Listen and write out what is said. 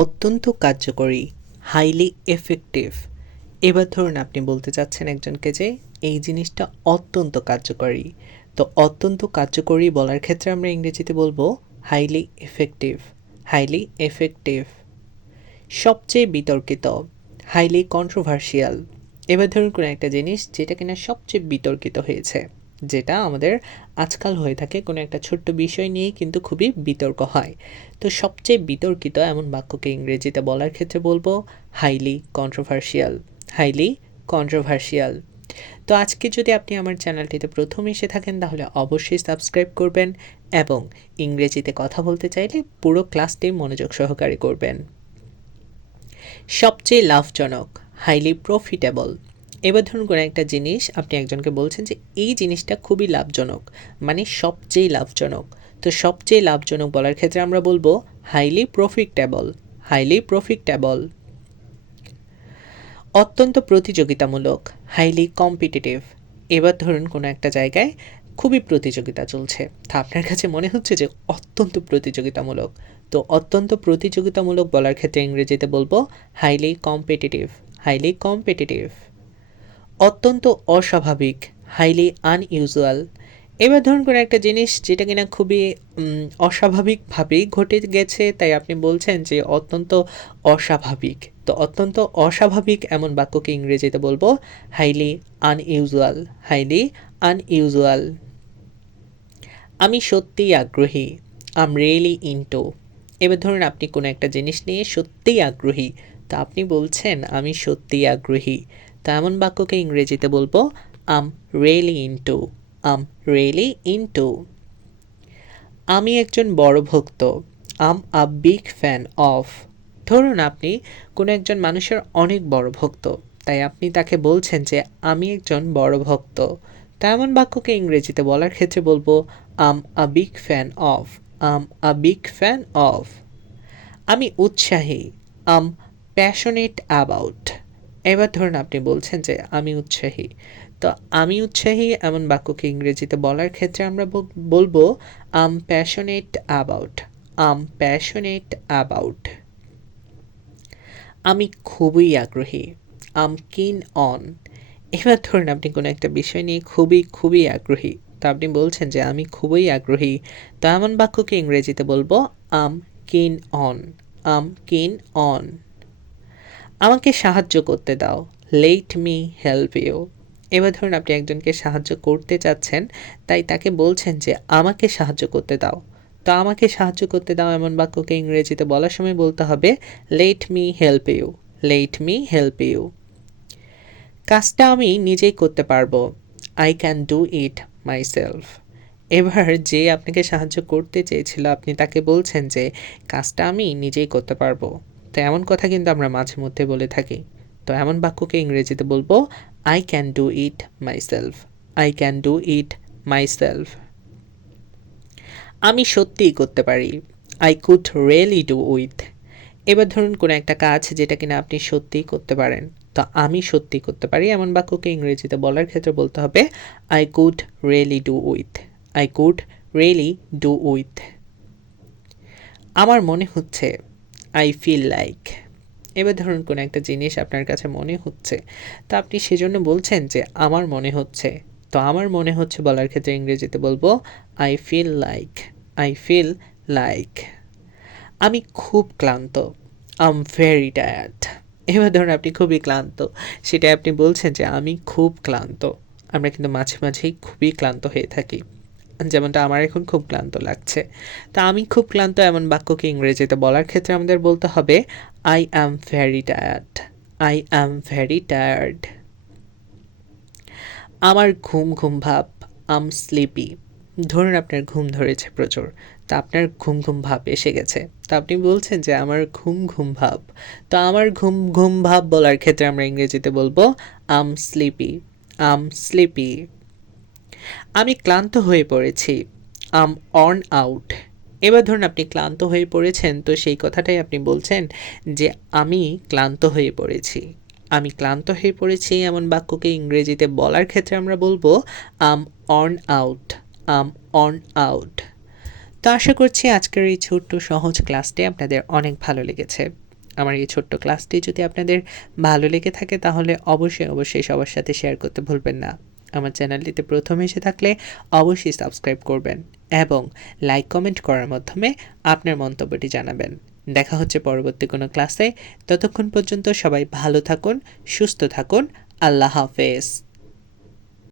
অত্যন্ত কার্যকরী, highly effective. এবার ধরুন আপনি বলতে চাচ্ছেন একজনকে যে এই জিনিসটা অত্যন্ত কার্যকরী। তো অত্যন্ত কার্যকরী বলার ক্ষেত্রে আমরা ইংরেজিতে বলবো হাইলি এফেক্টিভ। Highly effective. সবচেয়ে বিতর্কিত, হাইলি কন্ট্রোভার্সিয়াল। এবার ধরুন কোনো একটা জিনিস যেটা কিনা সবচেয়ে বিতর্কিত হয়েছে, যেটা আমাদের আজকাল হয়ে থাকে কোনো একটা ছোট্ট বিষয় নিয়েই কিন্তু খুবই বিতর্ক হয়। তো সবচেয়ে বিতর্কিত এমন বাক্যকে ইংরেজিতে বলার ক্ষেত্রে বলবো হাইলি কন্ট্রোভার্সিয়াল। Highly controversial. তো আজকে যদি আপনি আমার চ্যানেলটিতে প্রথম এসে থাকেন তাহলে অবশ্যই সাবস্ক্রাইব করবেন এবং ইংরেজিতে কথা বলতে চাইলে পুরো ক্লাসটি মনোযোগ সহকারে করবেন। সবচেয়ে লাভজনক, হাইলি প্রফিটেবল। এবার ধরুন কোনো একটা জিনিস আপনি একজনকে বলছেন যে এই জিনিসটা খুবই লাভজনক, মানে সবচেয়ে লাভজনক। তো সবচেয়ে লাভজনক বলার ক্ষেত্রে আমরা বলবো হাইলি প্রফিটেবল। Highly profitable. অত্যন্ত প্রতিযোগিতামূলক, হাইলি কম্পিটিটিভ। এবার ধরুন কোনো একটা জায়গায় খুবই প্রতিযোগিতা চলছে, তা আপনার কাছে মনে হচ্ছে যে অত্যন্ত প্রতিযোগিতামূলক। তো অত্যন্ত প্রতিযোগিতামূলক বলার ক্ষেত্রে ইংরেজিতে বলবো হাইলি কম্পিটিটিভ। Highly competitive. অত্যন্ত অস্বাভাবিক, হাইলি আনইউজুয়াল। এবার ধরুন কোনো একটা জিনিস যেটা কিনা খুবই অস্বাভাবিকভাবেই ঘটে গেছে, তাই আপনি বলছেন যে অত্যন্ত অস্বাভাবিক। তো অত্যন্ত অস্বাভাবিক এমন বাক্যকে ইংরেজিতে বলবো হাইলি আনইউজুয়াল। Highly unusual. আমি সত্যিই আগ্রহী, আম রিয়েলি ইনটু। এবার ধরুন আপনি কোনো একটা জিনিস নিয়ে সত্যিই আগ্রহী, তো আপনি বলছেন আমি সত্যিই আগ্রহী। তো এমন বাক্যকে ইংরেজিতে বলবো I'm really into. I'm really into. আমি একজন বড় ভক্ত, আম আ বিগ ফ্যান অফ। ধরুন আপনি কোনো একজন মানুষের অনেক বড় ভক্ত, তাই আপনি তাকে বলছেন যে আমি একজন বড় ভক্ত। তা এমন বাক্যকে ইংরেজিতে বলার ক্ষেত্রে বলবো I'm a big fan of. I'm a big fan of. আমি উৎসাহী, আম প্যাশনেট অ্যাবাউট। এবার ধরুন আপনি বলছেন যে আমি উৎসাহী। তো আমি উৎসাহী এমন বাক্যকে ইংরেজিতে বলার ক্ষেত্রে আমরা বলবো I'm passionate about. I'm passionate about. আমি খুবই আগ্রহী, আম কিন অন। এবার ধরুন আপনি কোনো একটা বিষয় নিয়ে খুবই আগ্রহী, তো আপনি বলছেন যে আমি খুবই আগ্রহী। তো এমন বাক্যকে ইংরেজিতে বলবো আম কিন অন। আম কিন অন। আমাকে সাহায্য করতে দাও, লেট মি হেল্প ইউ। এবার ধরুন আপনি একজনকে সাহায্য করতে চাচ্ছেন, তাই তাকে বলছেন যে আমাকে সাহায্য করতে দাও। তো আমাকে সাহায্য করতে দাও এমন বাক্যকে ইংরেজিতে বলার সময় বলতে হবে let me help you. Let me help you. কাজটা আমি নিজেই করতে পারবো, I can do it myself. এবার যে আপনাকে সাহায্য করতে চেয়েছিল আপনি তাকে বলছেন যে কাজটা আমি নিজেই করতে পারবো। তো এমন কথা কিন্তু আমরা মাঝে মধ্যে বলে থাকি। তো এমন বাক্যকে ইংরেজিতে বলবো I can do it myself. I can do it myself. আমি সত্যিই করতে পারি, I could really do with. এবার ধরুন কোনো একটা কাজ যেটা কিনা আপনি সত্যিই করতে পারেন, তো আমি সত্যি করতে পারি এমন বাক্যকে ইংরেজিতে বলার ক্ষেত্রে বলতে হবে I could really do with. I could really do with. আমার মনে হচ্ছে, আই ফিল লাইক। এবার ধরুন কোনো একটা জিনিস আপনার কাছে মনে হচ্ছে, তো আপনি সেজন্য বলছেন যে আমার মনে হচ্ছে। তো আমার মনে হচ্ছে বলার ক্ষেত্রে ইংরেজিতে বলবো I feel like. I feel like. আমি খুব ক্লান্ত, আম ভেরি টায়ার্ড। এবার ধরুন আপনি খুবই ক্লান্ত, সেটাই আপনি বলছেন যে আমি খুব ক্লান্ত। আমরা কিন্তু মাঝে মাঝেই খুবই ক্লান্ত হয়ে থাকি, যেমনটা আমার এখন খুব ক্লান্ত লাগছে। তা আমি খুব ক্লান্ত এমন বাক্যকে ইংরেজিতে বলার ক্ষেত্রে আমাদের বলতে হবে I am very tired. I am very tired. আমার ঘুম ঘুম ভাব, আম স্লিপি। ধরুন আপনার ঘুম ধরেছে প্রচুর, তা আপনার ঘুম ঘুম ভাব এসে গেছে, তো আপনি বলছেন যে আমার ঘুম ঘুম ভাব। তো আমার ঘুম ঘুম ভাব বলার ক্ষেত্রে আমরা ইংরেজিতে বলবো আম স্লিপি। আম স্লিপি। আমি ক্লান্ত হয়ে পড়েছি, আম অর্ন আউট। এবার ধরুন আপনি ক্লান্ত হয়ে পড়েছেন, তো সেই কথাটাই আপনি বলছেন যে আমি ক্লান্ত হয়ে পড়েছি। আমি ক্লান্ত হয়ে পড়েছি এমন বাক্যকে ইংরেজিতে বলার ক্ষেত্রে আমরা বলবো আম অর্ন আউট। আম অর্ন আউট। তো আশা করছি আজকের এই ছোট্ট সহজ ক্লাসটি আপনাদের অনেক ভালো লেগেছে। আমার এই ছোট্ট ক্লাসটি যদি আপনাদের ভালো লেগে থাকে তাহলে অবশ্যই সবার সাথে শেয়ার করতে ভুলবেন না। আমার চ্যানেলটিতে প্রথম এসে থাকলে অবশ্যই সাবস্ক্রাইব করবেন এবং লাইক কমেন্ট করার মাধ্যমে আপনার মন্তব্যটি জানাবেন। দেখা হচ্ছে পরবর্তী কোনো ক্লাসে। ততক্ষণ পর্যন্ত সবাই ভালো থাকুন, সুস্থ থাকুন। আল্লাহ হাফেজ।